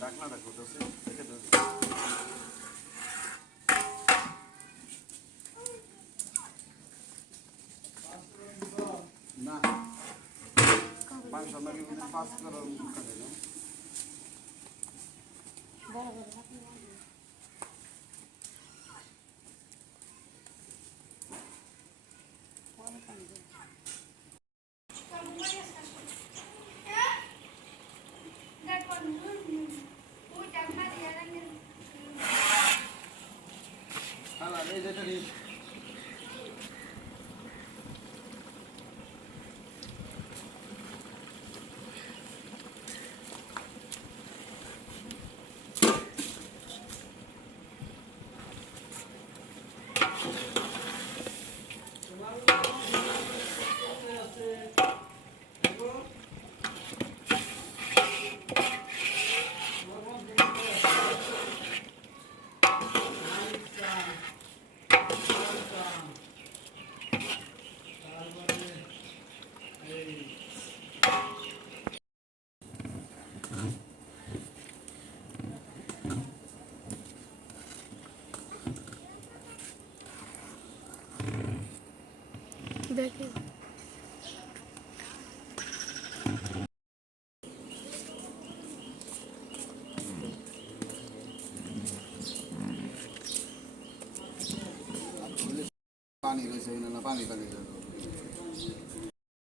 ঢাকনাটা করতেছে না মাংস নাকি পাঁচ করার মুখে না দেখেন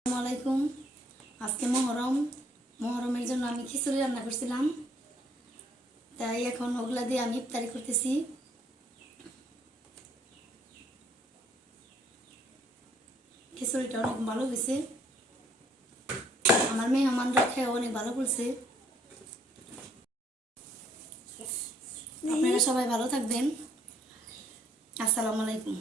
আসসালামাইকুম। আজকে মহরমের জন্য আমি খিচুড়ি রান্না করছিলাম, তাই এখন ওগুলা দিয়ে আমি ইফতারি করতেছি। খিচুড়িটা অনেক ভালো হয়েছে, আমার মেহমানরা খেয়ে অনেক ভালো বলছে। আপনারা সবাই ভালো থাকবেন। আসসালামু আলাইকুম।